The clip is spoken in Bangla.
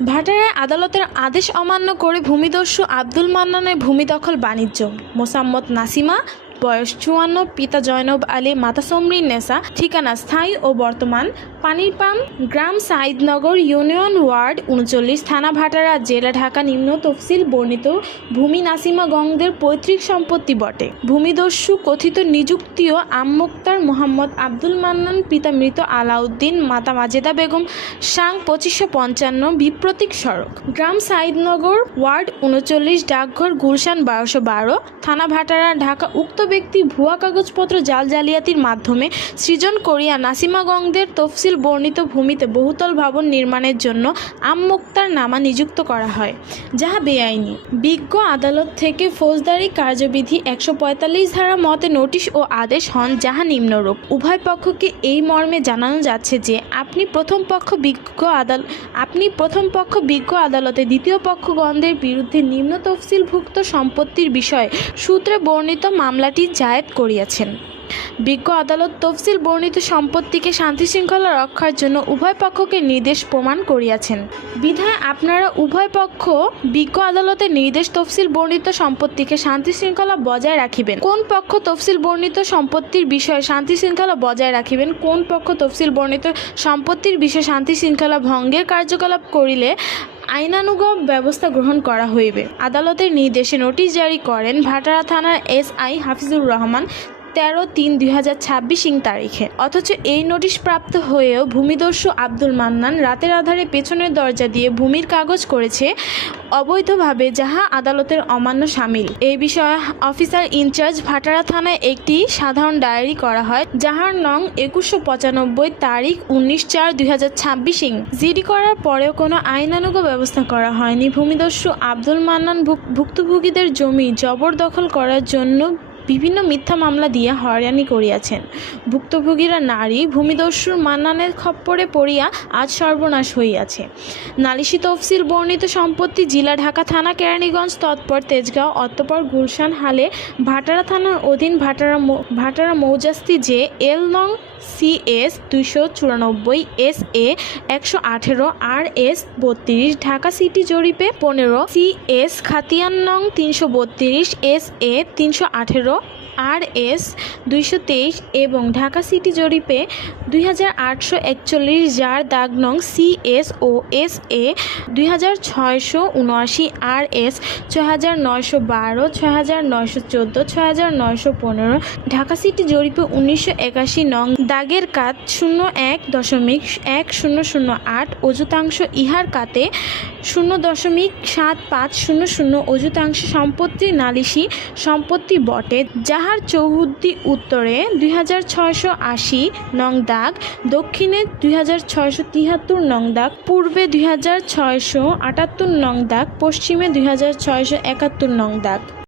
ভাটারায় আদালতের আদেশ অমান্য করে ভূমিদস্যু আব্দুল মান্নানের ভূমি দখল বাণিজ্য। মোসাম্মত নাসিমা, বয়স 54, পিতা জয়নব আলী, মাতা সমরিন নেসা, ঠিকানা স্থায়ী ও বর্তমান পানিরপাম, গ্রাম সাইদনগর, ইউনিয়ন ওয়ার্ড 39, থানা ভাটারা, জেলা ঢাকা। নিম্ন তফসিল বর্ণিত ভূমি নাসিমা গংদের পৈতৃক সম্পত্তি বটে। ভূমিদস্যু কথিত নিযুক্তিও মোক্তার মোহাম্মদ আব্দুল মান্নান, পিতা মৃত আলাউদ্দিন, মাতা মাজেদা বেগম, সাং 2555, বিপ্রতীক সড়ক, গ্রাম সাইদনগর, ওয়ার্ড 39, ডাকঘর গুলশান 1212, থানা ভাটারা, ঢাকা। উক্ত ব্যক্তি ভুয়া কাগজপত্র জাল জালিয়াতির মাধ্যমে সৃজন করিয়া নাসিমা গংদের তফসিল বর্ণিত ভূমিতে বহুতল ভবন নির্মাণের জন্য মোক্তার নামা নিযুক্ত করা হয়, যাহা বেআইনি। বিজ্ঞ আদালত থেকে ফৌজদারি কার্যবিধি 145 ধারা মতে নোটিশ ও আদেশ হন, যাহা নিম্নরূপ। উভয় পক্ষকে এই মর্মে জানানো যাচ্ছে যে আপনি প্রথম পক্ষ বিজ্ঞ আদালতে দ্বিতীয় পক্ষগণদের বিরুদ্ধে নিম্ন তফসিলভুক্ত সম্পত্তির বিষয়ে সূত্রে বর্ণিত মামলাটি জায়েদ করিয়াছেন। বিজ্ঞ আদালত তফসিল বর্ণিত সম্পত্তিকে শান্তিশৃঙ্খলা রক্ষার জন্য উভয় পক্ষকে নির্দেশ প্রমাণ করিয়াছেন। বিধায় আপনারা উভয় পক্ষ বিজ্ঞ আদালতের নির্দেশ তফসিল বর্ণিত সম্পত্তিকে শান্তিশৃঙ্খলা বজায় রাখিবেন। কোন পক্ষ তফসিল বর্ণিত সম্পত্তির বিষয়ে শান্তিশৃঙ্খলা বজায় রাখিবেন, কোন পক্ষ তফসিল বর্ণিত সম্পত্তির বিষয়ে শান্তিশৃঙ্খলা ভঙ্গের কার্যকলাপ করিলে আইনানুগ ব্যবস্থা গ্রহণ করা হইবে। আদালতের নির্দেশে নোটিশ জারি করেন ভাটারা থানার SI হাফিজুর রহমান 13/3/2026 তারিখে। অথচ এই নোটিশ প্রাপ্ত হয়েও ভূমিদস্যু আব্দুল মান্নান রাতের আধারে পেছনের দরজা দিয়ে ভূমির কাগজ করেছে অবৈধভাবে, যাহা আদালতের অমান্য শামিল। এই বিষয়ে অফিসার ইনচার্জ ভাটারা থানায় একটি সাধারণ ডায়েরি করা হয়, যাহার নং 2195 তারিখ 19/4/2026। জিডি করার পরেও কোনো আইনানুগ ব্যবস্থা করা হয়নি। ভূমিদস্যু আব্দুল মান্নান ভুক্তভোগীদের জমি জবরদখল করার জন্য বিভিন্ন মিথ্যা মামলা দিয়ে হয়রানি করিয়াছেন। ভুক্তভোগীরা নারী। ভূমিদস্যুর মান্নানের খপ্পরে পড়িয়া আজ সর্বনাশ হইয়াছে। নালিশি তফসিল বর্ণিত সম্পত্তি জেলা ঢাকা, থানা কেরানীগঞ্জ, তৎপর তেজগাঁও, অতঃপর গুলশান হালে, ভাটারা থানার অধীন ভাটারা মৌজাস্তি যে এল নং CS 294, SA 118, RS 32, Dhaka city জরিপে 15, CS খাতিয়ান নং 332, SA 318, RS 223 এবং ঢাকা সিটি জরিপে 2841, যার দাগ নং CS ও SA 2679, RS 6912, 6914, 6915, ঢাকা সিটি জরিপে 1981 নং দাগের কাত 01.1008 অযুতাংশ, ইহার কাতে 0.7500 অযুতাংশ সম্পত্তি নালিশি সম্পত্তি বটে, যাহার চৌহদ্দি উত্তরে 2680 নং দাগ, দক্ষিণে 2673 নং দাগ, পূর্বে 2678 নং দাগ, পশ্চিমে 2671 নং দাগ।